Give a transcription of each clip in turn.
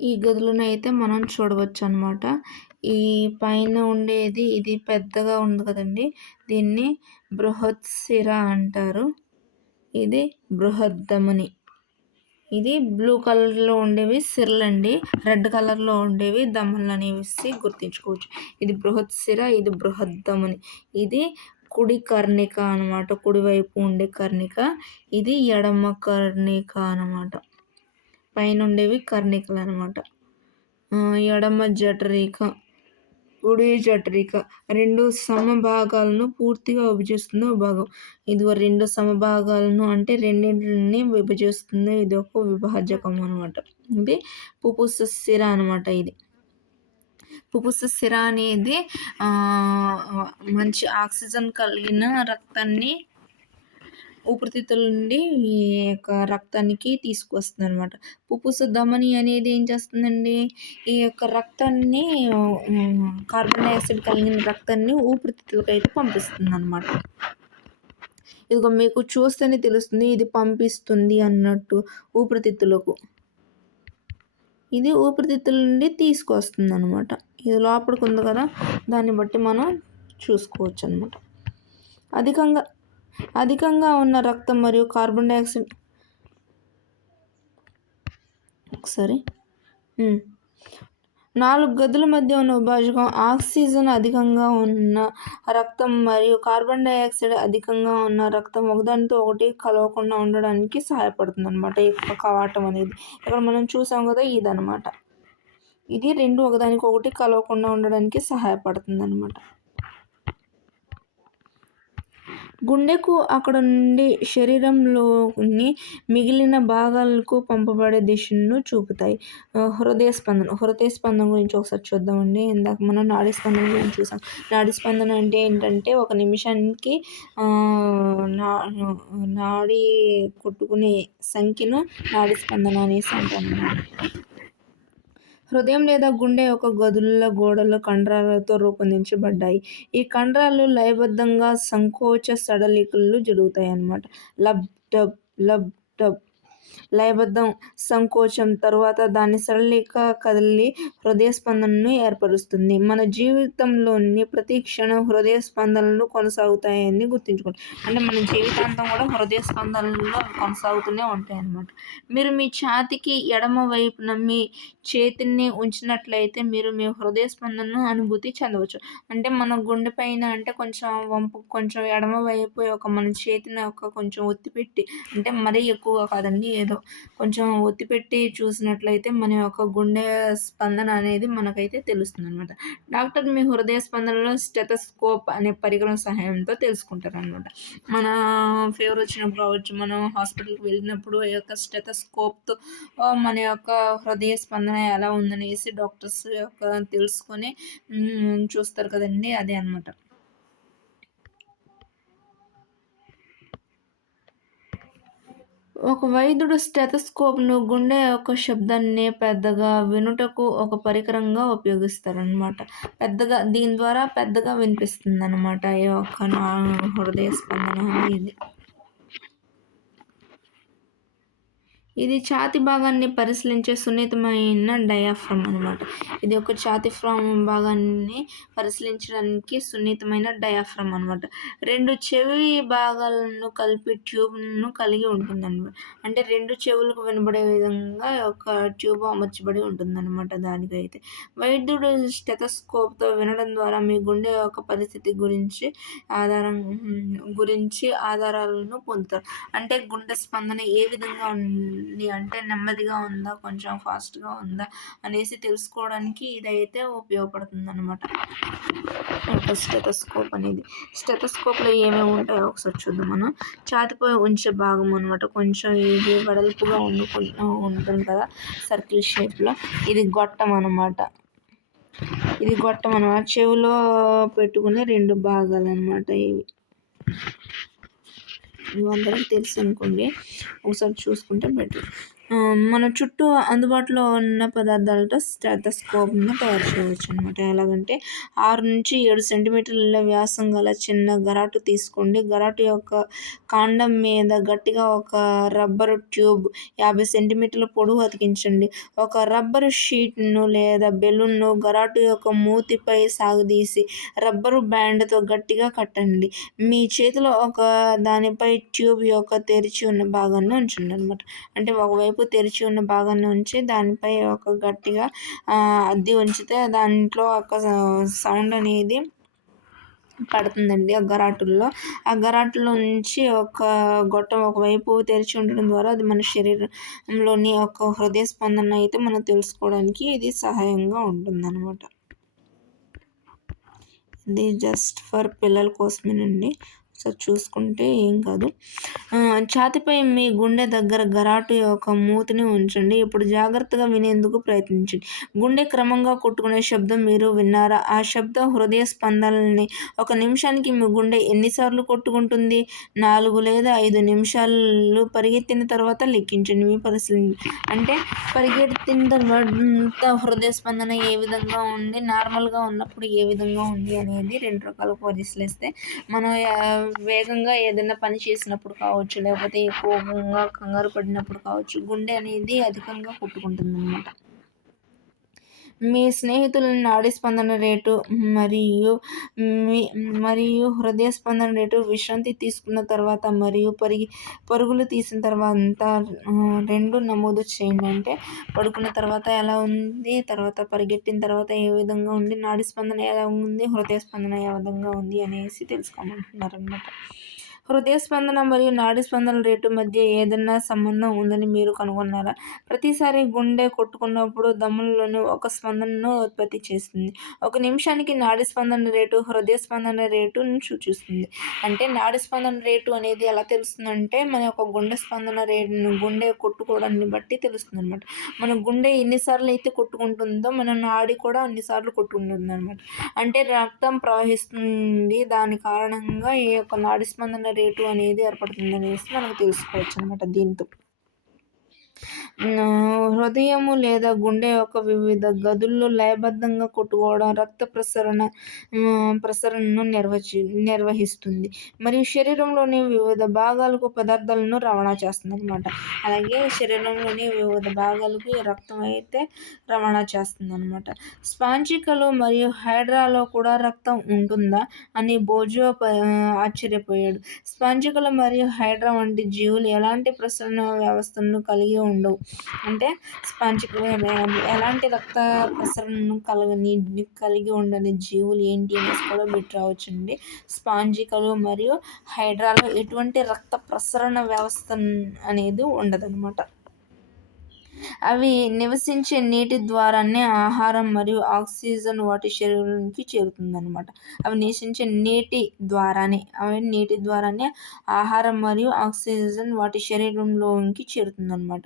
ఈ గదులనైతే మనం చూడవచ్చనమాట. ఈ పైన ఉండేది ఇది పెద్దగా ఉంది కదండీ! దీన్ని బృహత్‌శిర అంటారు. ఇది బృహద్దమని. ఇది బ్లూ కలర్‌లో ఉండేవి సిరలండి. రెడ్ కలర్‌లో ఉండేవి దమనులనేసి గుర్తుంచుకోవచ్చు. ఇది బృహత్‌శిర, ఇది బృహద్దమని. ఇది కుడి కర్ణిక అనమాట. కుడివైపు ఉండే కర్ణిక. ఇది ఎడమ కర్ణిక అనమాట. పైనుండేవి కర్ణికలనమాట. ఎడమ జఠరిక, కుడి జఠరిక 2 సమభాగాలను పూర్తిగా విభజిస్తుంది ఓ భాగం. ఇదిగో 2 సమభాగాలను అంటే రెండింటిని విభజిస్తుంది. ఇది ఒక విభాజకం అనమాట. ఇది పుపుస శిర అనమాట ఇది. పుపుస శిర అనేది మంచి ఆక్సిజన్ కలిగిన రక్తాన్ని ఊపిరితిత్తుల నుండి ఈ యొక్క రక్తానికి తీసుకొస్తుందనమాట. పుపుస ధమని అనేది ఏం చేస్తుందండి, ఈ యొక్క రక్తాన్ని కార్బన్ డయాక్సైడ్ కలిగిన రక్తాన్ని ఊపిరితిత్తులకైతే పంపిస్తుందనమాట. ఇదిగో మీకు చూస్తేనే తెలుస్తుంది ఇది పంపిస్తుంది అన్నట్టు ఊపిరితిత్తులకు. ఇది ఊపిరితిత్తుల నుండి తీసుకొస్తుందనమాట. ఇది లోపలికి ఉంది కదా, దాన్ని బట్టి మనం చూసుకోవచ్చు అనమాట. అధికంగా ఉన్న రక్తం మరియు కార్బన్ డయాక్సైడ్ 4 గదుల మధ్య ఉన్న విభాజకం ఆక్సిజన్ అధికంగా ఉన్న రక్తం మరియు కార్బన్ డయాక్సైడ్ అధికంగా ఉన్న రక్తం ఒకదానితో ఒకటి కలవకుండా ఉండడానికి సహాయపడుతుందనమాట. ఈ యొక్క కవాటం అనేది ఇక్కడ మనం చూసాం కదా, ఇదనమాట. ఇది 2 ఒకదానికొకటి కలవకుండా ఉండడానికి సహాయపడుతుందనమాట. గుండెకు అక్కడ నుండి శరీరంలోని మిగిలిన భాగాలకు పంపబడే దిశను చూపుతాయి. హృదయ స్పందన గురించి ఒకసారి చూద్దామండి. ఇందాక మనం నాడీ స్పందన గురించి చూసాం. నాడీ స్పందన అంటే ఏంటంటే ఒక నిమిషానికి నాడీ కొట్టుకునే సంఖ్యను నాడీ స్పందన అనేసి అంటారన్నమాట. హృదయం లేదా గుండె యొక్క గోడలు కండరాలతో రూపొందించబడ్డాయి. ఈ కండరాలు లయబద్ధంగా సంకోచ సడలికలు జరుగుతాయి అన్నమాట. లబ్ డబ్ లబ్ డబ్ లయబద్ధం, సంకోచం తరువాత దాని సడలిక కదిలి హృదయ స్పందనను ఏర్పరుస్తుంది. మన జీవితంలోని ప్రతి క్షణం హృదయ స్పందనలు కొనసాగుతాయని గుర్తుంచుకోండి. అంటే మన జీవితాంతం కూడా హృదయ స్పందనలు కొనసాగుతూనే ఉంటాయి అన్నమాట. మీరు మీ ఛాతీకి ఎడమ వైపున మీ చేతిని ఉంచినట్లయితే మీరు మీ హృదయ స్పందనను అనుభూతి చెందవచ్చు. అంటే మన గుండె పైన అంటే కొంచెం ఎడమ వైపు మన చేతిని కొంచెం ఒత్తిపెట్టి, అంటే మరీ ఎక్కువ కాదండి, ఏదో కొంచెం ఒత్తిపెట్టి చూసినట్లయితే మన యొక్క గుండె స్పందన అనేది మనకైతే తెలుస్తుంది అనమాట. డాక్టర్ మీ హృదయ స్పందనలో స్టెతస్కోప్ అనే పరికరం సహాయంతో తెలుసుకుంటారనమాట. మన ఫీవర్ వచ్చినప్పుడు కావచ్చు, మనం హాస్పిటల్కి వెళ్ళినప్పుడు ఈ యొక్క స్టెతస్కోప్తో మన యొక్క హృదయ స్పందన ఎలా ఉందనేసి డాక్టర్స్ తెలుసుకొని చూస్తారు కదండి, అదే అనమాట. ఒక వైద్యుడు స్టెతస్కోప్ను గుండె యొక్క శబ్దాన్ని పెద్దగా వినుటకు ఒక పరికరంగా ఉపయోగిస్తారనమాట. దీని ద్వారా పెద్దగా వినిపిస్తుంది అనమాట ఈ యొక్క హృదయ స్పందన అనేది. ఇది ఛాతీ భాగాన్ని పరిశీలించే సున్నితమైన డయాఫ్రమ్ అనమాట. ఇది ఒక ఛాతీ భాగాన్ని పరిశీలించడానికి సున్నితమైన డయాఫ్రమ్ అనమాట. 2 చెవి భాగాలను కలిపి ట్యూబ్ను కలిగి ఉంటుందన్నమాట. అంటే 2 చెవులకు వినబడే విధంగా ఒక ట్యూబ్ అమర్చబడి ఉంటుందన్నమాట. దానికైతే వైద్యుడు స్టెతస్కోప్తో వినడం ద్వారా మీ గుండె యొక్క పరిస్థితి గురించి ఆధారాలను పొందుతారు. అంటే గుండె స్పందన ఏ విధంగా అంటే నెమ్మదిగా ఉందా, కొంచెం ఫాస్ట్గా ఉందా అనేసి తెలుసుకోవడానికి ఇదైతే ఉపయోగపడుతుంది అనమాట. స్టెతస్కోప్ అనేది. స్టెతస్కోప్లో ఏమేమి ఉంటాయో ఒకసారి చూద్దాం. మనం ఛాతీపై ఉంచే భాగం అనమాట. కొంచెం ఇది వెడల్పుగా ఉంటుంది కదా, సర్కిల్ షేప్లో. ఇది గొట్టం అనమాట. చెవిలో పెట్టుకునే 2 భాగాలు అనమాట ఇవి. అందరికీ తెలుసు అనుకోండి, ఒకసారి చూసుకుంటే బెటర్. మన చుట్టూ అందుబాటులో ఉన్న పదార్థాలతో స్టెతస్కోప్‌ను తయారు చేయవచ్చనమాట. ఎలాగంటే 6-7 సెంటీమీటర్ల వ్యాసం గల చిన్న గరాటు తీసుకోండి. గరాటు యొక్క కాండం మీద గట్టిగా ఒక రబ్బరు ట్యూబ్ 50 సెంటీమీటర్ల పొడవు అతికించండి. ఒక రబ్బరు షీట్‌ను లేదా బెలూన్‌ను గరాటు యొక్క మూతిపై సాగదీసి రబ్బరు బ్యాండ్‌తో గట్టిగా కట్టండి. మీ చేతిలో ఒక దానిపై ట్యూబ్ యొక్క తెరిచి ఉన్న భాగాన్ని ఉంచండనమాట. అంటే ఒకవైపు తెరిచి ఉన్న భాగాన్ని ఉంచి దానిపై ఒక గట్టిగా అద్ది ఉంచితే దాంట్లో ఒక సౌండ్ అనేది పడుతుందండి ఆ గరాటుల్లో. ఆ గరాటులో నుంచి ఒక గొట్టం ఒకవైపు తెరిచి ఉండడం ద్వారా అది మన శరీరంలోని ఒక హృదయ స్పందన అయితే మనం తెలుసుకోవడానికి ఇది సహాయంగా ఉంటుందన్నమాట. ఇది జస్ట్ ఫర్ పిల్లల కోసమేనండి. సో చూసుకుంటే ఏం కాదు. ఛాతీపై మీ గుండె దగ్గర గరాటు యొక్క మూతిని ఉంచండి. ఇప్పుడు జాగ్రత్తగా వినేందుకు ప్రయత్నించండి. గుండె క్రమంగా కొట్టుకునే శబ్దం మీరు విన్నారా? ఆ శబ్దం హృదయ స్పందనల్ని. ఒక నిమిషానికి మీ గుండె ఎన్నిసార్లు కొట్టుకుంటుంది? 4 లేదా 5 నిమిషాలు పరిగెత్తిన తర్వాత లెక్కించండి. మీ పరిశీలన అంటే పరిగెత్తిన తర్వాత హృదయ స్పందన ఏ విధంగా ఉంది, నార్మల్‌గా ఉన్నప్పుడు ఏ విధంగా ఉంది అనేది 2 రకాలుగా పరిశీలిస్తే మనం వేగంగా ఏదైనా పని చేసినప్పుడు కావచ్చు, లేకపోతే ఎక్కువగా కంగారు పడినప్పుడు కావచ్చు, గుండె అనేది అధికంగా కొట్టుకుంటుందన్నమాట. మీ స్నేహితుల నాడీ స్పందన రేటు మరియు మరియు హృదయ స్పందన రేటు విశ్రాంతి తీసుకున్న తర్వాత మరియు పరుగులు తీసిన తర్వాత 2 నమోదు చేయండి. అంటే పడుకున్న తర్వాత ఎలా ఉంది, తర్వాత పరిగెట్టిన తర్వాత ఏ విధంగా ఉంది, నాడీ స్పందన ఎలా ఉంది, హృదయ స్పందన ఏ విధంగా ఉంది అనేసి తెలుసుకోమంటున్నారనమాట. హృదయ స్పందన మరియు నాడీ స్పందన రేటు మధ్య ఏదైనా సంబంధం ఉందని మీరు కనుగొన్నారా? ప్రతిసారి గుండె కొట్టుకున్నప్పుడు ధమనుల్లోని ఒక స్పందనను ఉత్పత్తి చేస్తుంది. ఒక నిమిషానికి నాడీ స్పందన రేటు హృదయ స్పందన రేటును సూచిస్తుంది. అంటే నాడీ స్పందన రేటు అనేది ఎలా తెలుస్తుందంటే మన యొక్క గుండె స్పందన రేటును గుండె కొట్టుకోవడాన్ని బట్టి తెలుస్తుందనమాట. మన గుండె ఎన్నిసార్లు అయితే కొట్టుకుంటుందో మన నాడి కూడా అన్నిసార్లు కొట్టుకుంటుందనమాట. అంటే రక్తం ప్రవహిస్తుంది. దాని కారణంగా ఈ యొక్క నాడీ స్పందన రేటు అనేది ఏర్పడుతుందనేసి మనకు తెలుసుకోవచ్చు అనమాట దీంతో. హృదయము లేదా గుండె యొక్క వివిధ గదుల్లో లయబద్ధంగా కొట్టుకోవడం రక్త ప్రసరణను నిర్వహిస్తుంది మరియు శరీరంలోని వివిధ భాగాలకు పదార్థాలను రవాణా చేస్తుందన్నమాట. అలాగే శరీరంలోని వివిధ భాగాలకు రక్తం అయితే రవాణా చేస్తుందన్నమాట. స్పాంజికలు మరియు హైడ్రాలో కూడా రక్తం ఉంటుందా అని బోజో ఆశ్చర్యపోయాడు. స్పాంజికలు మరియు హైడ్రా వంటి జీవులు ఎలాంటి ప్రసరణ వ్యవస్థను కలిగి ఉండవు. అంటే స్పాంజికలు ఎలాంటి రక్త ప్రసరణను కలిగి ఉండని జీవులు ఏంటి అనేసి కూడా బిట్ రావచ్చండి. స్పాంజికలు మరియు హైడ్రాలో ఎటువంటి రక్త ప్రసరణ వ్యవస్థ అనేది ఉండదన్నమాట. అవి నివసించే నీటి ద్వారానే ఆహారం మరియు ఆక్సిజన్ వాటి శరీరానికి చేరుతుందన్నమాట. అవి నివసించే నీటి ద్వారానే ఆహారం మరియు ఆక్సిజన్ వాటి శరీరంలోకి చేరుతుందన్నమాట.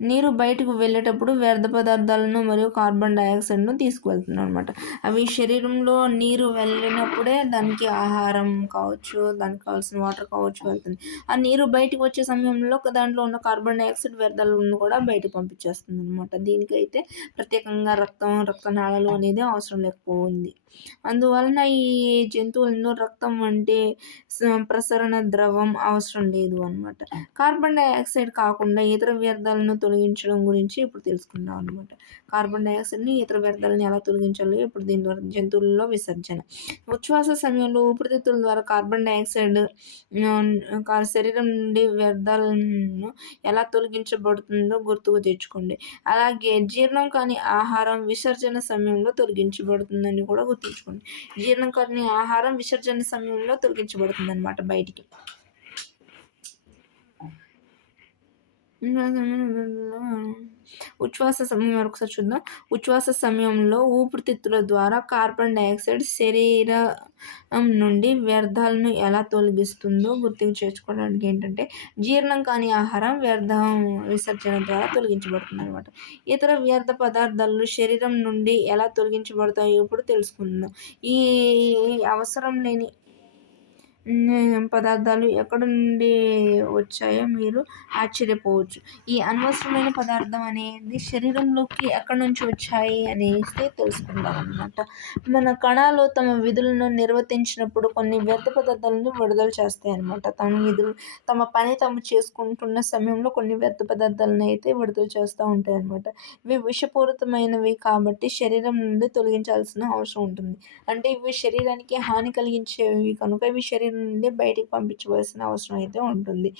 నీరు బయటకు వెళ్ళేటప్పుడు వ్యర్థ పదార్థాలను మరియు కార్బన్ డయాక్సైడ్ను తీసుకువెళ్తుందన్నమాట. అవి శరీరంలో నీరు వెళ్ళినప్పుడే దానికి ఆహారం కావచ్చు, దానికి కావాల్సిన వాటర్ కావచ్చు వెళ్తుంది. ఆ నీరు బయటకు వచ్చే సమయంలో దాంట్లో ఉన్న కార్బన్ డయాక్సైడ్ వ్యర్థాలను కూడా బయటకు పంపించేస్తుందన్నమాట. దీనికైతే ప్రత్యేకంగా రక్తనాళాలు అనేది అవసరం లేకపోయింది. అందువలన ఈ జంతువులను రక్తం వంటి ప్రసరణ ద్రవం అవసరం లేదు అన్నమాట. కార్బన్ డయాక్సైడ్ కాకుండా ఇతర వ్యర్థాలను తొలగించడం గురించి ఇప్పుడు తెలుసుకుందాం అనమాట. కార్బన్ డయాక్సైడ్ని ఇతర వ్యర్థాలను ఎలా తొలగించాలో ఇప్పుడు దీని ద్వారా జంతువులలో విసర్జన. ఉచ్ఛ్వాస సమయంలో ఊపిరితిత్తుల ద్వారా కార్బన్ డయాక్సైడ్ శరీరం నుండి వ్యర్థాలను ఎలా తొలగించబడుతుందో గుర్తుకు తెచ్చుకోండి. అలాగే జీర్ణం కాని ఆహారం విసర్జన సమయంలో తొలగించబడుతుందని కూడా గుర్తుంచుకోండి. జీర్ణం కాని ఆహారం విసర్జన సమయంలో తొలగించబడుతుంది అనమాట బయటికి. ఉచ్ఛ్వాస సమయం మరొకసారి చూద్దాం. ఉచ్ఛ్వాస సమయంలో ఊపిరితిత్తుల ద్వారా కార్బన్ డయాక్సైడ్ శరీరం నుండి వ్యర్థాలను ఎలా తొలగిస్తుందో గుర్తుకు చేర్చుకోవడానికి ఏంటంటే జీర్ణం కాని ఆహారం వ్యర్థం విసర్జన ద్వారా తొలగించబడుతుంది అనమాట. ఇతర వ్యర్థ పదార్థాలు శరీరం నుండి ఎలా తొలగించబడతాయో ఇప్పుడు తెలుసుకుందాం. ఈ అవసరం లేని పదార్థాలు ఎక్కడ నుండి వచ్చాయో మీరు ఆశ్చర్యపోవచ్చు. ఈ అనవసరమైన పదార్థం అనేది శరీరంలోకి ఎక్కడి నుంచి వచ్చాయి అనేసి తెలుసుకుందామనమాట. మన కణాలు తమ విధులను నిర్వర్తించినప్పుడు కొన్ని వ్యర్థ పదార్థాలను విడుదల చేస్తాయన్నమాట. తమ పని తాము చేసుకుంటున్న సమయంలో కొన్ని వ్యర్థ పదార్థాలను అయితే విడుదల చేస్తూ ఉంటాయన్నమాట. ఇవి విషపూరితమైనవి కాబట్టి శరీరం నుండి తొలగించాల్సిన అవసరం ఉంటుంది. అంటే ఇవి శరీరానికి హాని కలిగించేవి కనుక ఇవి శరీరం నుండి బయటికి పంపించవలసిన అవసరం అయితే ఉంటుంది.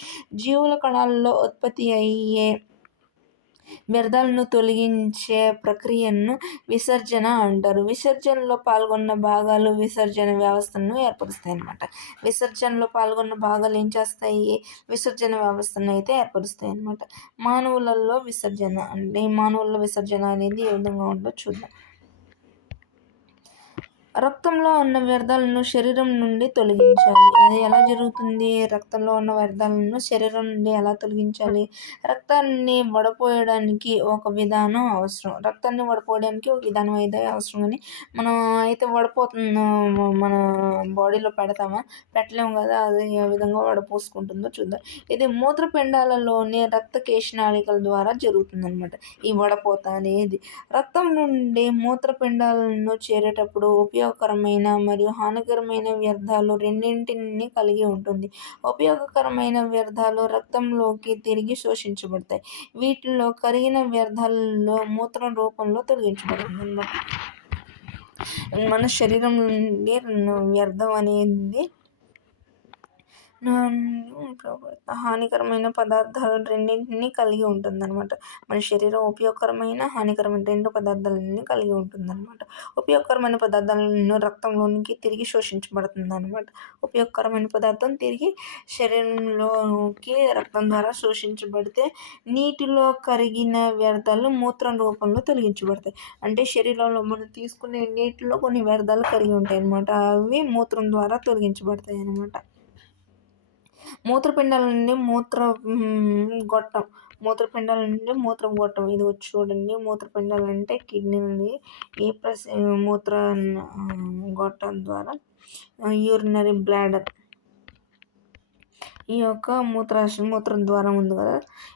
జీవుల కణాలలో ఉత్పత్తి అయ్యే వ్యర్థాలను తొలగించే ప్రక్రియను విసర్జన అంటారు. విసర్జనలో పాల్గొన్న భాగాలు విసర్జన వ్యవస్థను ఏర్పరుస్తాయన్నమాట. విసర్జనలో పాల్గొన్న భాగాలు ఏం చేస్తాయి? విసర్జన వ్యవస్థను అయితే ఏర్పరుస్తాయన్నమాట. మానవులలో విసర్జన అంటే మానవుల విసర్జన అనేది ఏ విధంగా ఉందో చూద్దాం. రక్తంలో ఉన్న వ్యర్థాలను శరీరం నుండి తొలగించాలి. అది ఎలా జరుగుతుంది? రక్తంలో ఉన్న వ్యర్థాలను శరీరం నుండి ఎలా తొలగించాలి? రక్తాన్ని వడపోయడానికి ఒక విధానం అవసరం. రక్తాన్ని వడపోయడానికి ఒక విధానం అయితే అవసరం కానీ మనం అయితే మన బాడీలో పెడతామా? పెట్టలేము కదా! అది ఏ విధంగా వడపోసుకుంటుందో చూద్దాం. ఇది మూత్రపిండాలలోని రక్త కేశనాళికల ద్వారా జరుగుతుందన్నమాట. ఈ వడపోత అనేది రక్తం నుండి మూత్రపిండాలను చేరేటప్పుడు ఉపయోగకరమైన మరియు హానికరమైన వ్యర్థాలు రెండింటిని కలిగి ఉంటుంది. ఉపయోగకరమైన వ్యర్థాలు రక్తంలోకి తిరిగి శోషించబడతాయి. వీటిలో కరిగిన వ్యర్థాలలో మూత్రం రూపంలో తొలగించబడుతుందన్నమాట. మన శరీరం నుండి వ్యర్థం అనేది హానికరమైన పదార్థాలు రెండింటినీ కలిగి ఉంటుందన్నమాట. మన శరీరం ఉపయోగకరమైన హానికరమైన రెండు పదార్థాలన్నీ కలిగి ఉంటుందన్నమాట. ఉపయోగకరమైన పదార్థాలను రక్తంలోనికి తిరిగి శోషించబడుతుందన్నమాట. ఉపయోగకరమైన పదార్థం తిరిగి శరీరంలోకి రక్తం ద్వారా శోషించబడితే నీటిలో కరిగిన వ్యర్థాలు మూత్రం రూపంలో తొలగించబడతాయి. అంటే శరీరంలో మనం తీసుకునే నీటిలో కొన్ని వ్యర్థాలు కరిగి ఉంటాయి అన్నమాట. అవి మూత్రం ద్వారా తొలగించబడతాయి అన్నమాట. మూత్రపిండాల నుండి మూత్రం గొట్టం ఇది వచ్చి చూడండి. మూత్రపిండాలు అంటే కిడ్నీ నుండి ఈ మూత్ర గొట్టం ద్వారా యూరినరీ బ్లాడర్ ఈ యొక్క మూత్రం ద్వారం ఉంది కదా,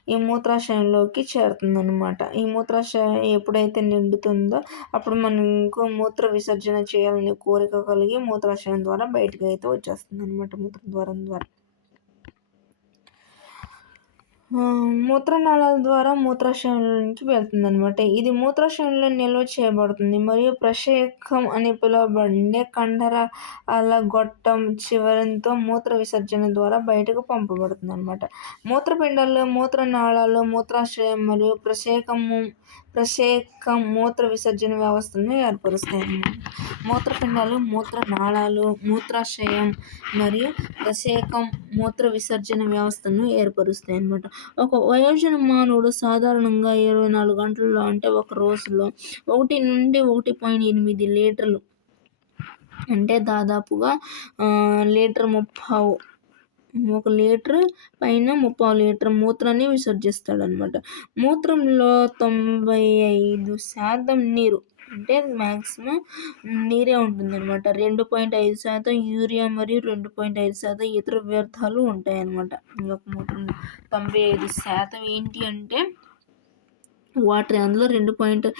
ఈ మూత్రాశయంలోకి చేరుతుందన్నమాట. ఈ మూత్రాశయం ఎప్పుడైతే నిండుతుందో అప్పుడు మనకు మూత్ర విసర్జన చేయాలనే కోరిక కలిగి మూత్రాశయం ద్వారా బయటకు అయితే వచ్చేస్తుంది అనమాట. మూత్రద్వారం ద్వారా మూత్రనాళాల ద్వారా మూత్రాశయంలోకి వెళ్తుందన్నమాట. ఇది మూత్రాశయంలో నిల్వ చేయబడుతుంది మరియు ప్రక్షేపం అని పిలువబడే కండరాల గొట్టం చివరతో మూత్ర విసర్జన ద్వారా బయటకు పంపబడుతుందన్నమాట. మూత్రపిండాలు, మూత్రనాళాలు, మూత్రాశయం మరియు ప్రక్షేపం మూత్ర విసర్జన వ్యవస్థను ఏర్పరుస్తాయన్నమాట. మూత్రపిండాలు, మూత్రనాళాలు, మూత్రాశయం మరియు ప్రక్షేపం మూత్ర విసర్జన వ్యవస్థను ఏర్పరుస్తాయన్నమాట. ఒక వయోజన మానవుడు సాధారణంగా 24 గంటల్లో అంటే ఒక రోజులో 1 నుండి 1.8 లీటర్లు అంటే దాదాపుగా లీటర్ 30 1 లీటర్ పైన 30 లీటర్ మూత్రాన్ని విసర్జిస్తాడనమాట. మూత్రంలో 95% నీరు అంటే మ్యాక్సిమం నీరే ఉంటుందన్నమాట. 2.5% యూరియా మరియు 2.5% ఇతర వ్యర్థాలు ఉంటాయన్నమాట. ఈ యొక్క మూత్రంలో 95% ఏంటి అంటే వాటర్. అందులో 2.5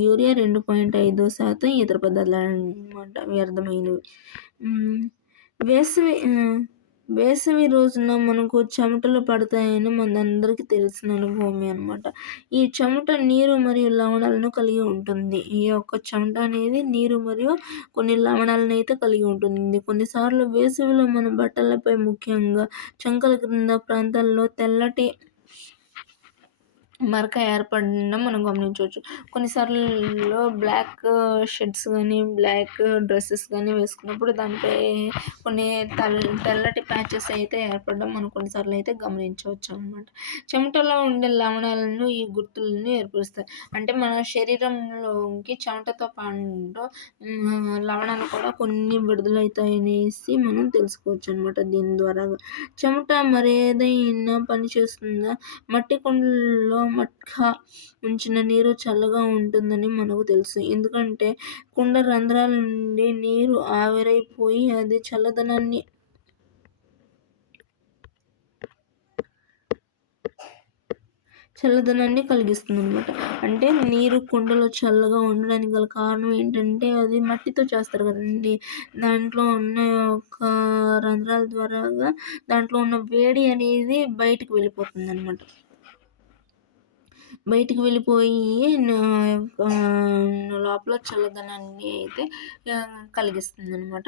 యూరియా, 2.5% ఇతర పదార్థాలు అన్నమాట వ్యర్థమైనవి. వేసవి రోజున మనకు చెమటలు పడతాయని మనందరికీ తెలిసిన అనుభవమే అనమాట. ఈ చెమట నీరు మరియు లవణాలను కలిగి ఉంటుంది. ఈ యొక్క చెమట అనేది నీరు మరియు కొన్ని లవణాలను అయితే కలిగి ఉంటుంది. కొన్నిసార్లు వేసవిలో మన బట్టలపై ముఖ్యంగా చంకల క్రింద ప్రాంతాల్లో తెల్లటి మరక ఏర్పడడం మనం గమనించవచ్చు. కొన్నిసార్లు బ్లాక్ షర్ట్స్ కానీ బ్లాక్ డ్రెస్సెస్ కానీ వేసుకున్నప్పుడు దానిపై కొన్ని తెల్లటి ప్యాచెస్ అయితే ఏర్పడడం మనం కొన్నిసార్లు అయితే గమనించవచ్చు అన్నమాట. చెమటలో ఉండే లవణాలను ఈ గుర్తులను ఏర్పరుస్తాయి. అంటే మన శరీరంలోకి చెమటతో పాటు లవణాలు కూడా కొన్ని విడుదలవుతాయి అనేసి మనం తెలుసుకోవచ్చు అనమాట. దీని ద్వారా చెమట మరేదైనా పని చేస్తుందా? మట్టి కుండలో మట్కా ఉంచిన నీరు చల్లగా ఉంటుందని మనకు తెలుసు. ఎందుకంటే కుండ రంధ్రాల నుండి నీరు ఆవిరైపోయి అది చల్లదనాన్ని కలిగిస్తుందనమాట. అంటే నీరు కుండలో చల్లగా ఉండడానికి గల కారణం ఏంటంటే అది మట్టితో చేస్తారు కదండీ! దాంట్లో ఉన్న ఒక రంధ్రాల ద్వారాగా దాంట్లో ఉన్న వేడి అనేది బయటికి వెళ్ళిపోతుందనమాట. బయటికి వెళ్ళిపోయి లోపల చల్లదనాన్ని అయితే కలిగిస్తుందనమాట.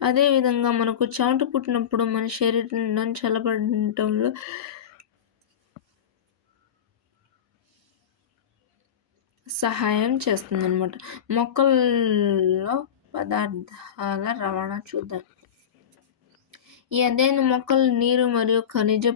అదే విధంగా మనకు చెమట పుట్టినప్పుడు మన శరీరం చల్లబడటంలో సహాయం చేస్తుందనమాట. మొక్కల్లో పదార్థాల రవాణా చూద్దాం. ఈ అధ్యయనం మొక్కలు నీరు మరియు ఖనిజ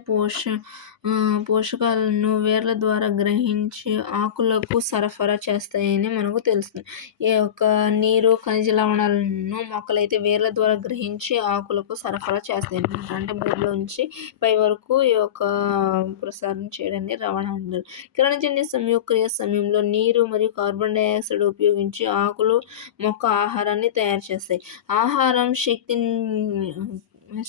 పోషకాలను వేర్ల ద్వారా గ్రహించి ఆకులకు సరఫరా చేస్తాయని మనకు తెలుస్తుంది. ఈ యొక్క నీరు, ఖనిజ లవణాలను మొక్కలైతే వేర్ల ద్వారా గ్రహించి ఆకులకు సరఫరా చేస్తాయన్నమాట. అంటే భూమిలోంచి పై వరకు ఈ యొక్క ప్రసారం చేయడాన్ని రవాణా అంటారు. కిరణజన్య సంయోగక్రియ సమయంలో నీరు మరియు కార్బన్ డయాక్సైడ్ ఉపయోగించి ఆకులు మొక్క ఆహారాన్ని తయారు చేస్తాయి. ఆహారం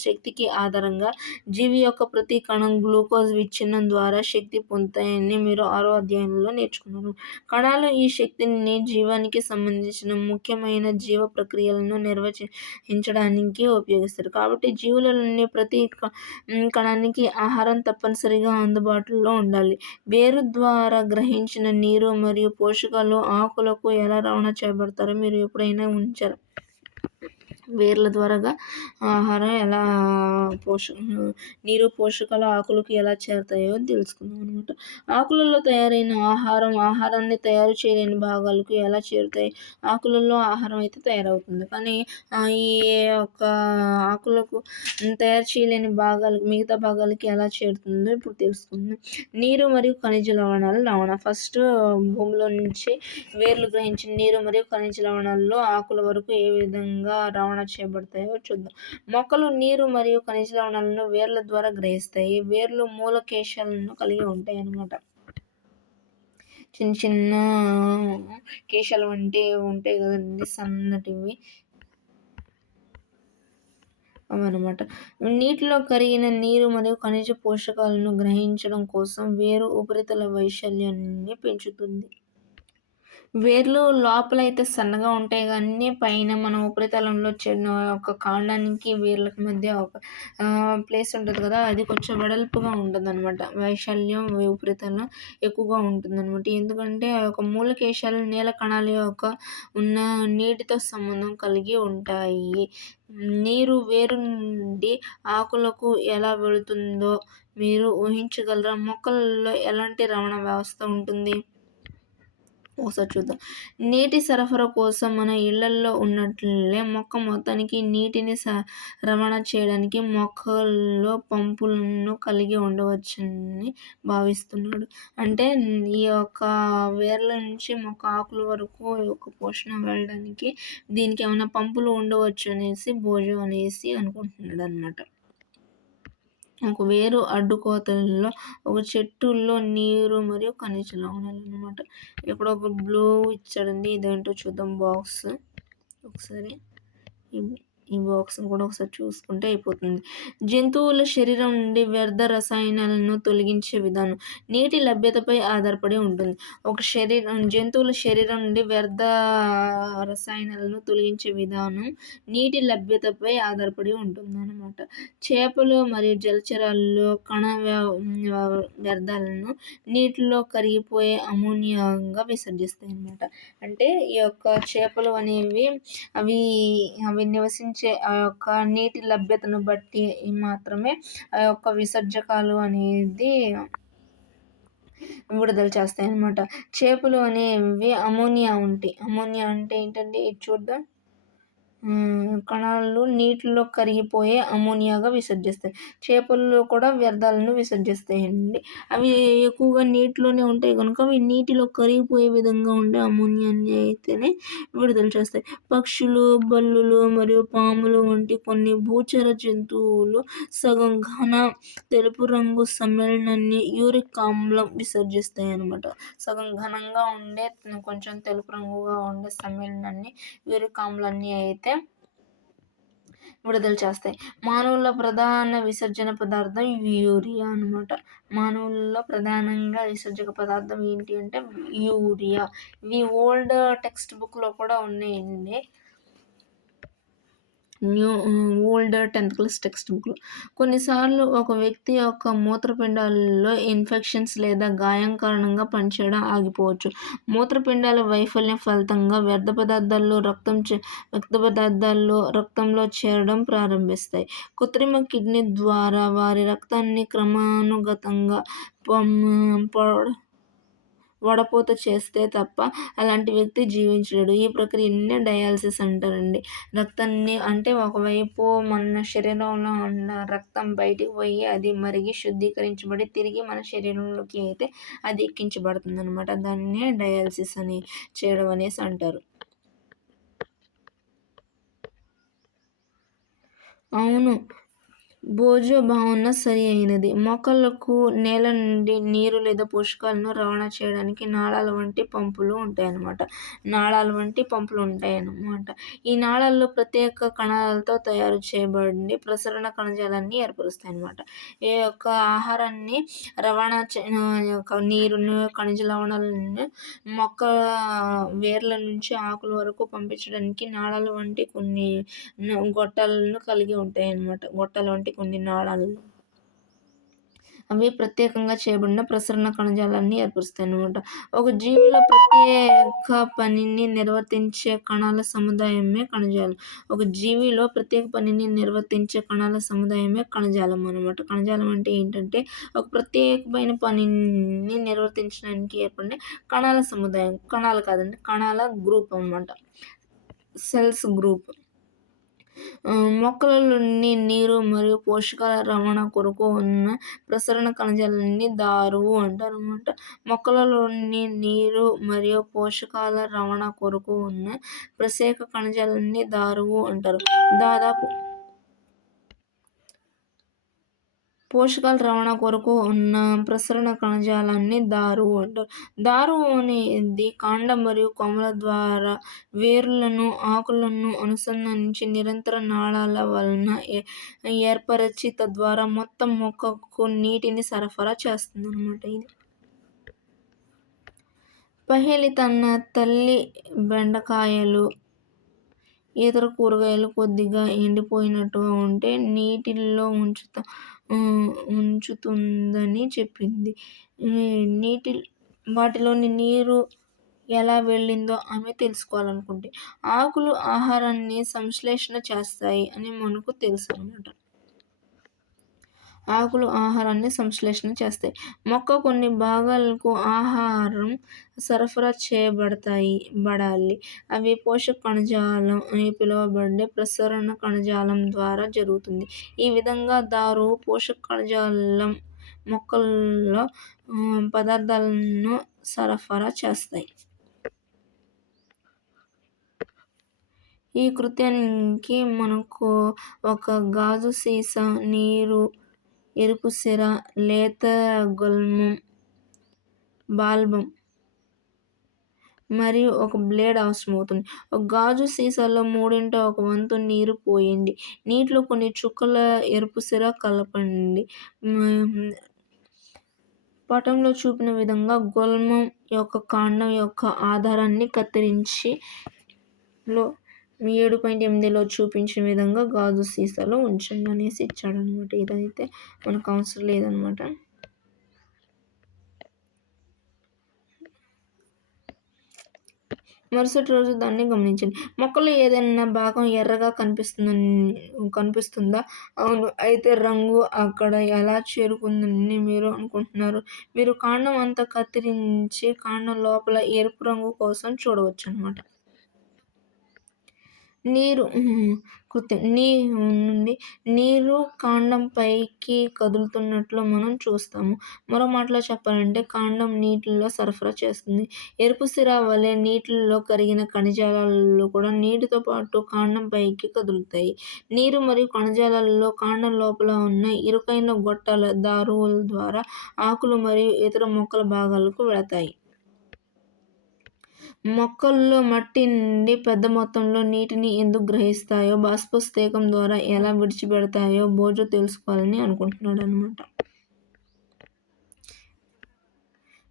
శక్తికి ఆధారంగా జీవి యొక్క ప్రతి కణం గ్లూకోజ్ విచ్ఛిన్నం ద్వారా శక్తి పొందుతాయని మీరు 6వ అధ్యాయంలో నేర్చుకున్నారు. కణాలు ఈ శక్తిని జీవానికి సంబంధించిన ముఖ్యమైన జీవ ప్రక్రియలను నిర్వహించడానికి ఉపయోగిస్తారు. కాబట్టి జీవులలోని ప్రతి కణానికి ఆహారం తప్పనిసరిగా అందుబాటులో ఉండాలి. వేరు ద్వారా గ్రహించిన నీరు మరియు పోషకాలు ఆకులకు ఎలా రవాణా చేయబడతారో మీరు ఎప్పుడైనా ఉంచారా? వేర్ల ద్వారాగా ఆహారం ఎలా నీరు, పోషకాలు ఆకులకు ఎలా చేరుతాయో తెలుసుకుందాం అనమాట. ఆకులలో తయారైన ఆహారాన్ని తయారు చేయలేని భాగాలకు ఎలా చేరుతాయి? ఆకులలో ఆహారం అయితే తయారవుతుంది, కానీ ఈ యొక్క ఆకులకు తయారు చేయలేని మిగతా భాగాలకి ఎలా చేరుతుందో ఇప్పుడు తెలుసుకుందాం. నీరు మరియు ఖనిజ లవణాలు రవాణా. ఫస్ట్ భూమిలో నుంచి వేర్లు గ్రహించిన నీరు మరియు ఖనిజ లవణాల్లో ఆకుల వరకు ఏ విధంగా రవాణా చేయబడతాయో చూద్దాం. మొక్కలు నీరు మరియు ఖనిజ లవణాలను వేర్ల ద్వారా గ్రహిస్తాయి. వేర్లు మూలకేశాలను కలిగి ఉంటాయి అన్నమాట. చిన్న చిన్న కేశాలు ఉంటాయి కదండి, సన్నటివి అవన్నమాట. నీటిలో కరిగిన నీరు మరియు ఖనిజ పోషకాలను గ్రహించడం కోసం వేరు ఉపరితల వైశాల్యాన్ని పెంచుతుంది. వేర్లు లోపలైతే సన్నగా ఉంటాయి కానీ పైన మన ఉపరితలంలో చిన్న ఒక కాండానికి వేర్లకు మధ్య ఒక ప్లేస్ ఉంటుంది కదా, అది కొంచెం వెడల్పుగా ఉంటుందన్నమాట. వైశాల్యం ఉపరితలం ఎక్కువగా ఉంటుందన్నమాట. ఎందుకంటే ఆ యొక్క మూలకేశాలు నేల కణాల యొక్క ఉన్న నీటితో సంబంధం కలిగి ఉంటాయి. నీరు వేరు నుండి ఆకులకు ఎలా వెళుతుందో మీరు ఊహించగలరా? మొక్కలలో ఎలాంటి రవాణా వ్యవస్థ ఉంటుంది? ఒకసారి చూద్దాం. నీటి సరఫరా కోసం మన ఇళ్లల్లో ఉన్నట్లే మొక్క మొత్తానికి నీటిని రవాణా చేయడానికి మొక్కల్లో పంపులను కలిగి ఉండవచ్చని భావిస్తున్నాడు. అంటే ఈ యొక్క వేర్ల నుంచి మొక్క ఆకుల వరకు యొక్క పోషణ వెళ్ళడానికి దీనికి ఏమైనా పంపులు ఉండవచ్చు అనేసి భోజం అనేసి అనుకుంటున్నాడు అనమాట. ఒక వేరు అడ్డుకోతల్లో ఒక చెట్టులో నీరు మరియు ఖనిజ లవణాలు అన్నమాట. ఇక్కడ ఒక బ్లూ ఇచ్చాడండి, ఇదేంటో చూద్దాం. బాక్స్ ఒకసారి ఈ బాక్స్ని కూడా ఒకసారి చూసుకుంటే అయిపోతుంది. జంతువుల శరీరం నుండి వ్యర్థ రసాయనాలను తొలగించే విధానం నీటి లభ్యతపై ఆధారపడి ఉంటుంది. జంతువుల శరీరం నుండి వ్యర్థ రసాయనాలను తొలగించే విధానం నీటి లభ్యతపై ఆధారపడి ఉంటుంది అన్నమాట. చేపలు మరియు జలచరాల్లో కణ వ్యర్థాలను నీటిలో కరిగిపోయే అమోనియాగా విసర్జిస్తాయి అన్నమాట. అంటే ఈ యొక్క చేపలు అనేవి అవి నివసించే ఆ యొక్క నీటి లభ్యతను బట్టి మాత్రమే ఆ యొక్క విసర్జకాలు అనేది విడుదల చేస్తాయి అన్నమాట. చేపలు అనేవి అమోనియా ఉంటాయి. అమోనియా అంటే ఏంటంటే ఇది చూద్దాం. కణాలు నీటిలో కరిగిపోయే అమ్మోనియాగా విసర్జిస్తాయి. చేపలు కూడా వ్యర్థాలను విసర్జిస్తాయండి. అవి ఎక్కువగా నీటిలోనే ఉంటాయి గనుక అవి నీటిలో కరిగిపోయే విధంగా ఉండే అమ్మోనియాని అయితేనే విడుదల చేస్తాయి. పక్షులు, బల్లులు మరియు పాములు వంటి కొన్ని భూచర జంతువులు సగం ఘన తెలుపు రంగు సమ్మేళనాన్ని యూరిక్ ఆమ్లం విసర్జిస్తాయన్నమాట. సగం ఘనంగా ఉండే కొంచెం తెలుపు రంగుగా ఉండే సమ్మేళనాన్ని యూరిక్ ఆమ్లాన్ని అయితే విడుదల చేస్తాయి. మానవుల ప్రధాన విసర్జన పదార్థం యూరియా అనమాట. మానవుల్లో ప్రధానంగా విసర్జక పదార్థం ఏంటి అంటే యూరియా. ఇవి ఓల్డ్ టెక్స్ట్ బుక్లో కూడా ఉన్నాయండి. ఓల్డ్ 10th క్లాస్ టెక్స్ట్ బుక్లో. కొన్నిసార్లు ఒక వ్యక్తి యొక్క మూత్రపిండాలలో ఇన్ఫెక్షన్స్ లేదా గాయం కారణంగా పనిచేయడం ఆగిపోవచ్చు. మూత్రపిండాల వైఫల్యం ఫలితంగా వ్యర్థ పదార్థాలు రక్తంలో చేరడం ప్రారంభిస్తాయి. కృత్రిమ కిడ్నీ ద్వారా వారి రక్తాన్ని క్రమానుగతంగా వడపోత చేస్తే తప్ప అలాంటి వ్యక్తి జీవించలేడు. ఈ ప్రక్రియనే డయాలసిస్ అంటారండి. రక్తాన్ని అంటే ఒకవైపు మన శరీరంలో ఉన్న రక్తం బయటికి పోయి అది మరిగి శుద్ధీకరించబడి తిరిగి మన శరీరంలోకి అయితే అది ఎక్కించబడుతుందనమాట. దాన్నే డయాలసిస్ అని చేయడం అనేసి అంటారు. అవును. భోజ భావన సరి అయినది. మొక్కలకు నేల నుండి నీరు లేదా పోషకాలను రవాణా చేయడానికి నాళాల వంటి పంపులు ఉంటాయన్నమాట. ఈ నాళాల్లో ప్రత్యేక కణాలతో తయారు చేయబడి ప్రసరణ కణజాలాన్ని ఏర్పరుస్తాయన్నమాట. ఈ యొక్క ఆహారాన్ని రవాణా యొక్క నీరును, ఖనిజ లవణాలను మొక్క వేర్ల నుంచి ఆకుల వరకు పంపించడానికి నాళాల వంటి కొన్ని గొట్టాలను కలిగి ఉంటాయన్నమాట. గొట్టాల వంటి కొన్ని నాళాలు అవి ప్రత్యేకంగా చేయబడిన ప్రసరణ కణజాలాన్ని ఏర్పరుస్తాయన్నమాట. ఒక జీవిలో ప్రత్యేక పనిని నిర్వర్తించే కణాల సముదాయమే కణజాలం. అన్నమాట. కణజాలం అంటే ఏంటంటే ఒక ప్రత్యేకమైన పనిని నిర్వర్తించడానికి ఏర్పడిన కణాల సముదాయం. కణాలు కాదండి, కణాల గ్రూప్ అన్నమాట. Cells group. మొక్కలలోని నీరు మరియు పోషకాల రవాణా కొరకు ఉన్న ప్రసరణ కణజాలాన్ని దారువు అంటారన్నమాట. మొక్కలలోని నీరు మరియు పోషకాల రవాణా కొరకు ఉన్న ప్రత్యేక కణజాలాన్ని దారువు అంటారు. దాదాపు పోషకాల రవాణా కొరకు ఉన్న ప్రసరణ కణజాలాన్ని దారువు అంటారు. దారువు అనేది కాండం మరియు కొమ్మల ద్వారా వేర్లను, ఆకులను అనుసంధానించి నిరంతర నాళాల వలన ఏర్పరచి తద్వారా మొత్తం మొక్కకు నీటిని సరఫరా చేస్తుందన్నమాట. ఇది పహేలి తన తల్లి బెండకాయలు, ఇతర కూరగాయలు కొద్దిగా ఎండిపోయినట్టుగా ఉంటే నీటిలో ఉంచుతుందని చెప్పింది. వాటిలోని నీరు ఎలా వెళ్ళిందో ఆమె తెలుసుకోవాలనుకుంటే. ఆకులు ఆహారాన్ని సంశ్లేషణ చేస్తాయి అని మనకు తెలుసు అన్నమాట. మొక్క కొన్ని భాగాలకు ఆహారం సరఫరా చేయబడాలి. అవి పోషక కణజాలం అని పిలువబడే ప్రసరణ కణజాలం ద్వారా జరుగుతుంది. ఈ విధంగా దారువు పోషక కణజాలం మొక్కల్లో పదార్థాలను సరఫరా చేస్తాయి. ఈ కృత్యానికి మనకు ఒక గాజు సీసా, నీరు, ఎరుపు సిర, లేత గుల్మం, బాల్బం మరియు ఒక బ్లేడ్ అవసరమవుతుంది. ఒక గాజు సీసాలో 1/3 నీరు పోయండి. నీటిలో కొన్ని చుక్కల ఎరుపు సిర కలపండి. పటంలో చూపిన విధంగా గుల్మం యొక్క కాండం యొక్క ఆధారాన్ని కత్తిరించి 7.8లో చూపించిన విధంగా గాజు సీసాలో ఉంచండి అనేసి ఇచ్చాడనమాట. ఇదైతే మనకు అవసరం లేదనమాట. మరుసటి రోజు దాన్ని గమనించండి. మొక్కలో ఏదైనా భాగం ఎర్రగా కనిపిస్తుందా? అవును. అయితే రంగు అక్కడ ఎలా చేరుకుందని మీరు అనుకుంటున్నారు? మీరు కాండం అంతా కత్తిరించి కాండం లోపల ఎరుపు రంగు కోసం చూడవచ్చు అన్నమాట. నీరు నీ నుండి నీరు కాండం పైకి కదులుతున్నట్లు మనం చూస్తాము. మరో మాటలో చెప్పాలంటే కాండం నీటిలో సరఫరా చేస్తుంది. ఎరుపు సిర వలె నీటిలో కరిగిన కణజాలాలు కూడా నీటితో పాటు కాండం పైకి కదులుతాయి. నీరు మరియు కణజాలాలలో కాండం లోపల ఉన్న ఇరుకైన గొట్టాల దారుల ద్వారా ఆకులు మరియు ఇతర మొక్కల భాగాలకు వెళతాయి. మొక్కలు మట్టి నుండి పెద్ద మొత్తంలో నీటిని ఎందుకు గ్రహిస్తాయో, బాష్పోత్సేకం ద్వారా ఎలా విడిచిపెడతాయో బోజో తెలుసుకోవాలని అనుకుంటున్నాడన్నమాట.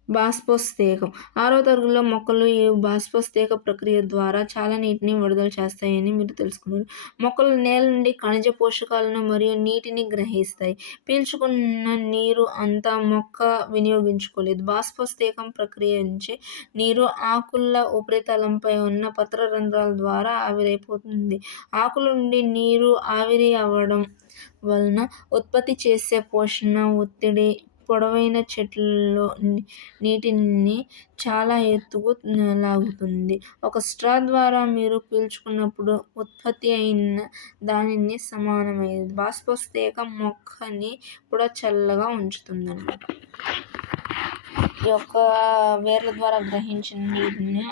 బాష్పోత్సేకం. 6వ తరగతిలో మొక్కలు ఈ బాష్పోత్సేక ప్రక్రియ ద్వారా చాలా నీటిని విడుదల చేస్తాయని మీరు తెలుసుకున్నారు. మొక్కలు నేల నుండి ఖనిజ పోషకాలను మరియు నీటిని గ్రహిస్తాయి. పీల్చుకున్న నీరు అంతా మొక్క వినియోగించుకోలేదు. బాష్పోత్సేకం ప్రక్రియ నుంచి నీరు ఆకుల ఉపరితలంపై ఉన్న పత్రరంధ్రాల ద్వారా ఆవిరైపోతుంది. ఆకుల నుండి నీరు ఆవిరి అవ్వడం వలన ఉత్పత్తి చేసే పోషణ ఒత్తిడి పొడవైన చెట్లలో నీటిని చాలా ఎత్తుకు లాగుతుంది. ఒక స్ట్రా ద్వారా మీరు పీల్చుకున్నప్పుడు ఉత్పత్తి అయిన దానికి సమానమైనది. బాష్పోత్సేకం మొక్కని కూడా చల్లగా ఉంచుతుందన్నమాట. ఈ యొక్క వేర్ల ద్వారా గ్రహించిన నీటిని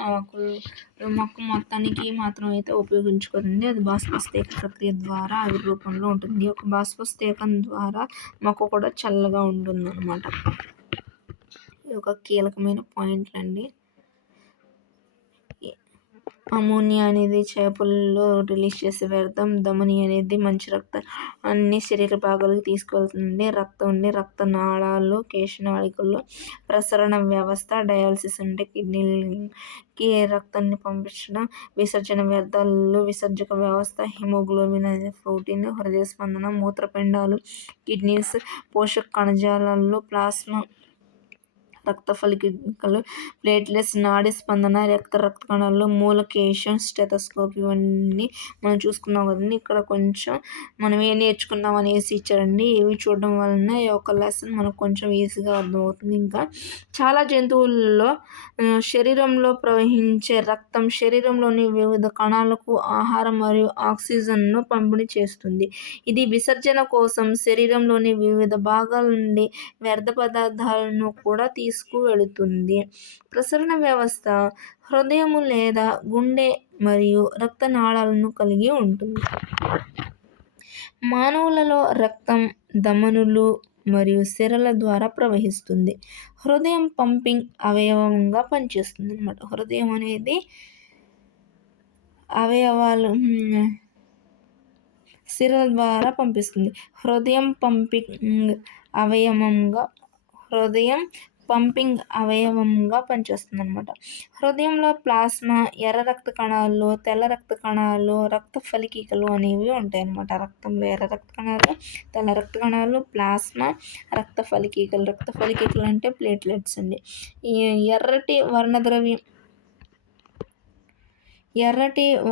మొక్క మొత్తానికి మాత్రం అయితే ఉపయోగించుకోదండి. అది బాష్పోత్సేక ప్రక్రియ ద్వారా ఆవిరి రూపంలో ఉంటుంది. ఈ యొక్క బాష్పోత్సేకం ద్వారా మొక్క కూడా చల్లగా ఉంటుందన్నమాట. ఇది ఒక కీలకమైన పాయింట్లండి. అమోనియా అనేది చేపల్లో రిలీజ్ చేసే వ్యర్థం. ధమని అనేది మంచి రక్తాన్ని శరీర భాగాలకు తీసుకువెళ్తుంది. రక్తం ఉండి రక్తనాళాలు, కేశనాళికల్లో ప్రసరణ వ్యవస్థ, డయాలసిస్ అంటే కిడ్నీలకి రక్తాన్ని పంపించడం, విసర్జన వ్యర్థాలు, విసర్జక వ్యవస్థ, హిమోగ్లోబిన్ అనే ప్రోటీన్, హృదయ స్పందన, మూత్రపిండాలు, కిడ్నీస్, పోషక కణజాలాలు, ప్లాస్మా, రక్త ఫలికలు, ప్లేట్లెట్స్, నాడీ స్పందన, రక్త కణాలు, మూలకేశం, స్టెతస్కోప్ ఇవన్నీ మనం చూసుకున్నాం కదండి. ఇక్కడ కొంచెం మనం ఏం నేర్చుకున్నాం అనేసి ఇచ్చారండి. ఇవి చూడడం వలన ఈ యొక్క లెసన్ మనకు కొంచెం ఈజీగా అర్థమవుతుంది. ఇంకా చాలా జంతువుల్లో శరీరంలో ప్రవహించే రక్తం శరీరంలోని వివిధ కణాలకు ఆహారం మరియు ఆక్సిజన్ను పంపిణీ చేస్తుంది. ఇది విసర్జన కోసం శరీరంలోని వివిధ భాగాల నుండి వ్యర్థ పదార్థాలను కూడా తీసుకువెళుతుంది. ప్రసరణ వ్యవస్థ హృదయము లేదా గుండె మరియు రక్తనాళాలను కలిగి ఉంటుంది. మానవులలో రక్తం ధమనులు మరియు సిరల ద్వారా ప్రవహిస్తుంది. హృదయం పంపింగ్ అవయవంగా పనిచేస్తుంది అన్నమాట. హృదయం అనేది అవయవాలు సిరల ద్వారా పంపిస్తుంది. హృదయం పంపింగ్ అవయవంగా పనిచేస్తుంది అన్నమాట. హృదయంలో ప్లాస్మా, ఎర్ర రక్త కణాలు, తెల్ల రక్త కణాలు, రక్త ఫలికలు అనేవి ఉంటాయి అన్నమాట. రక్తంలో ఎర్ర రక్త కణాలు, తెల్ల రక్త కణాలు, ప్లాస్మా, రక్త ఫలికలు అంటే ప్లేట్లెట్స్ అండి. ఈ ఎర్రటి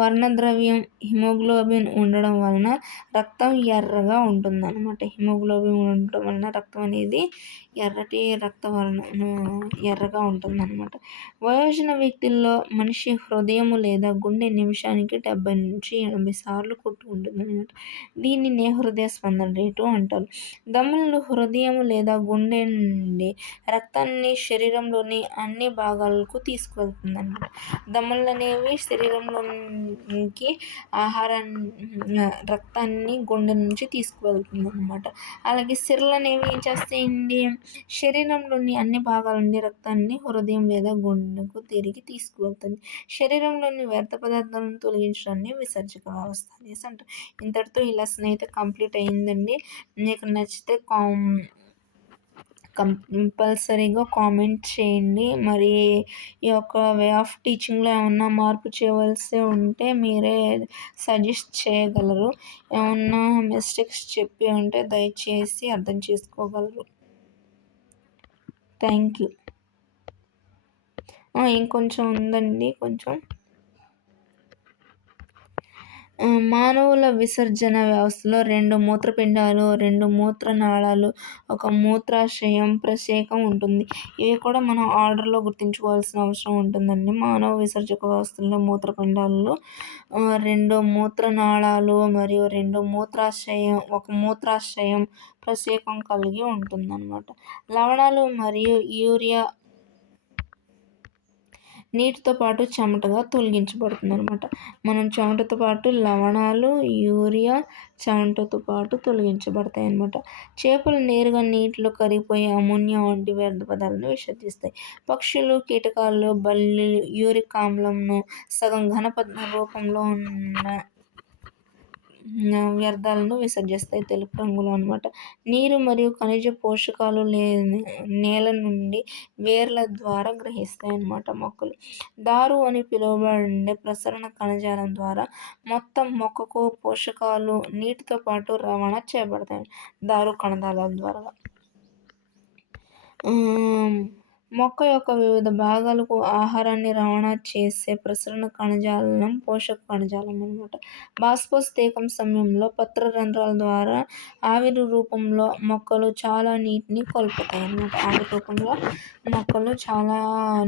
వర్ణద్రవ్యం హిమోగ్లోబిన్ ఉండడం వలన రక్తం ఎర్రగా ఉంటుందన్నమాట. హిమోగ్లోబిన్ ఉండడం వలన రక్తం అనేది ఎర్రగా ఉంటుందన్నమాట. వయోజన వ్యక్తుల్లో మనిషి హృదయము లేదా గుండె నిమిషానికి 70 నుంచి 80 సార్లు కొట్టుకుంటుందన్నమాట. దీనినే హృదయ స్పందన రేటు అంటారు. ధమనులు హృదయము లేదా గుండె నుండి రక్తాన్ని శరీరంలోని అన్ని భాగాలకు తీసుకువెళ్తుందన్నమాట. ధమనులు అనేవి శరీరంలోనికి రక్తాన్ని గుండె నుంచి తీసుకువెళ్తుంది అన్నమాట. అలాగే సిరలు అనేవి ఏం చేస్తాయండి, శరీరంలోని అన్ని భాగాల నుండి రక్తాన్ని హృదయం లేదా గుండెకు తిరిగి తీసుకువెళ్తుంది. శరీరంలోని వ్యర్థ పదార్థాలను తొలగించడాన్ని విసర్జక వ్యవస్థ అనేసి అంటారు. ఇంతటితో ఈ లెసన్ అయితే కంప్లీట్ అయిందండి. మీకు నచ్చితే కంపల్సరీగా కామెంట్ చేయండి. మరి ఈ యొక్క వే ఆఫ్ టీచింగ్లో ఏమన్నా మార్పు చేయవలసి ఉంటే మీరే సజెస్ట్ చేయగలరు. ఏమన్నా మిస్టేక్స్ చెప్పి ఉంటే దయచేసి అర్థం చేసుకోగలరు. Thank you. ఇంకొంచెం ఉందండి. మానవుల విసర్జన వ్యవస్థలో 2 మూత్రపిండాలు, 2 మూత్రనాళాలు, ఒక మూత్రాశయం, ప్రసేకం ఉంటుంది. ఇవి కూడా మనం ఆర్డర్‌లో గుర్తుంచుకోవాల్సిన అవసరం ఉంటుందండి. మానవ విసర్జక వ్యవస్థలో మూత్రపిండాల్లో 2 మూత్రనాళాలు మరియు 2 మూత్రాశయం, ఒక మూత్రాశయం, ప్రసేకం కలిగి ఉంటుందన్నమాట. లవణాలు మరియు యూరియా నీటితో పాటు చెమటగా తొలగించబడుతుందనమాట. మనం చెమటతో పాటు లవణాలు, యూరియా చెమటతో పాటు తొలగించబడతాయన్నమాట. చేపలు నేరుగా నీటిలో కరిగిపోయే అమ్మోనియా వంటి వ్యర్థ పదార్థాలను విసర్జిస్తాయి. పక్షులు, కీటకాలు, బల్లులు యూరిక్ ఆమ్లంను సగం ఘన రూపంలో ఉన్న వ్యర్థాలను విసర్జిస్తాయి తెలుపు రంగులో అనమాట. నీరు మరియు ఖనిజ పోషకాలు నేల నుండి వేర్ల ద్వారా గ్రహిస్తాయి అన్నమాట మొక్కలు. దారు అని పిలువబడే ప్రసరణ కణజాలం ద్వారా మొత్తం మొక్కకు పోషకాలు నీటితో పాటు రవాణా చేయబడతాయి. దారు కణజాలాల ద్వారా మొక్క యొక్క వివిధ భాగాలకు ఆహారాన్ని రవాణా చేసే ప్రసరణ కణజాలం పోషక కణజాలం అన్నమాట. బాష్పోత్సేకం సమయంలో పత్రరంధ్రాల ద్వారా ఆవిరి రూపంలో మొక్కలు చాలా నీటిని కోల్పోతాయి అన్నమాట. ఆవిరి రూపంలో మొక్కలు చాలా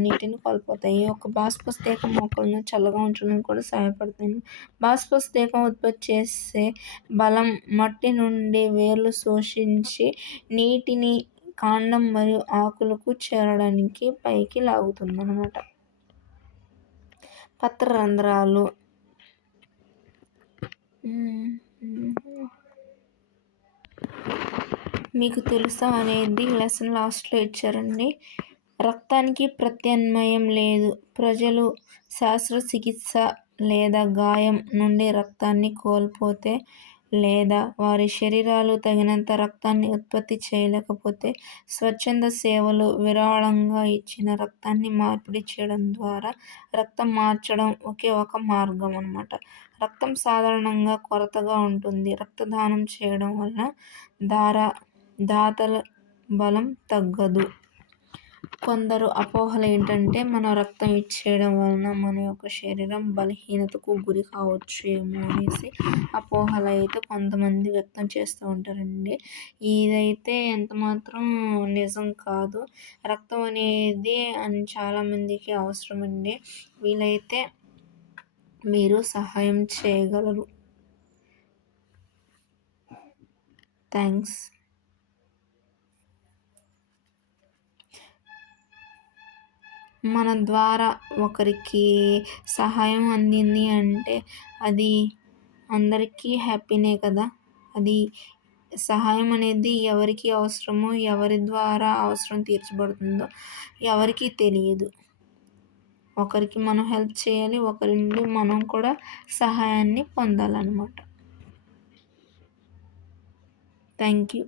నీటిని కోల్పోతాయి. ఒక బాష్పోత్సేకం మొక్కలను చల్లగా ఉంచడానికి కూడా సహాయపడుతుంది. బాష్పోత్సేకం ఉత్పత్తి చేసే బలం మట్టి నుండి వేర్లు శోషించి నీటిని కాండం మరియు ఆకులకు చేరడానికి పైకి లాగుతుందన్నమాట. పత్రరంధ్రాలు మీకు తెలుసా అనేది లెసన్ లాస్ట్లో ఇచ్చారండి. రక్తానికి ప్రత్యామ్నాయం లేదు. ప్రజలు శస్త్రచికిత్స లేదా గాయం నుండి రక్తాన్ని కోల్పోతే లేదా వారి శరీరాలు తగినంత రక్తాన్ని ఉత్పత్తి చేయలేకపోతే స్వచ్ఛంద సేవలు విరాళంగా ఇచ్చిన రక్తాన్ని మార్పిడి చేయడం ద్వారా రక్తం మార్చడం ఒకే ఒక మార్గం అన్నమాట. రక్తం సాధారణంగా కొరతగా ఉంటుంది. రక్తదానం చేయడం వలన దాతల బలం తగ్గదు. కొందరు అపోహలు ఏంటంటే మన రక్తం ఇచ్చేయడం వలన మన యొక్క శరీరం బలహీనతకు గురి కావచ్చేమో అనేసి అపోహలు అయితే కొంతమంది వ్యక్తం చేస్తూ ఉంటారండి. ఇదైతే ఎంతమాత్రం నిజం కాదు. రక్తం అనేది చాలామందికి అవసరమండి. వీలైతే మీరు సహాయం చేయగలరు. థ్యాంక్స్. మన ద్వారా ఒకరికి సహాయం అందింది అంటే అది అందరికీ హ్యాపీనే కదా. అది సహాయం అనేది ఎవరికి అవసరమో, ఎవరి ద్వారా అవసరం తీర్చబడుతుందో ఎవరికీ తెలియదు. ఒకరికి మనం హెల్ప్ చేయాలి, ఒకరి నుండి మనం కూడా సహాయాన్ని పొందాలన్నమాట. Thank you.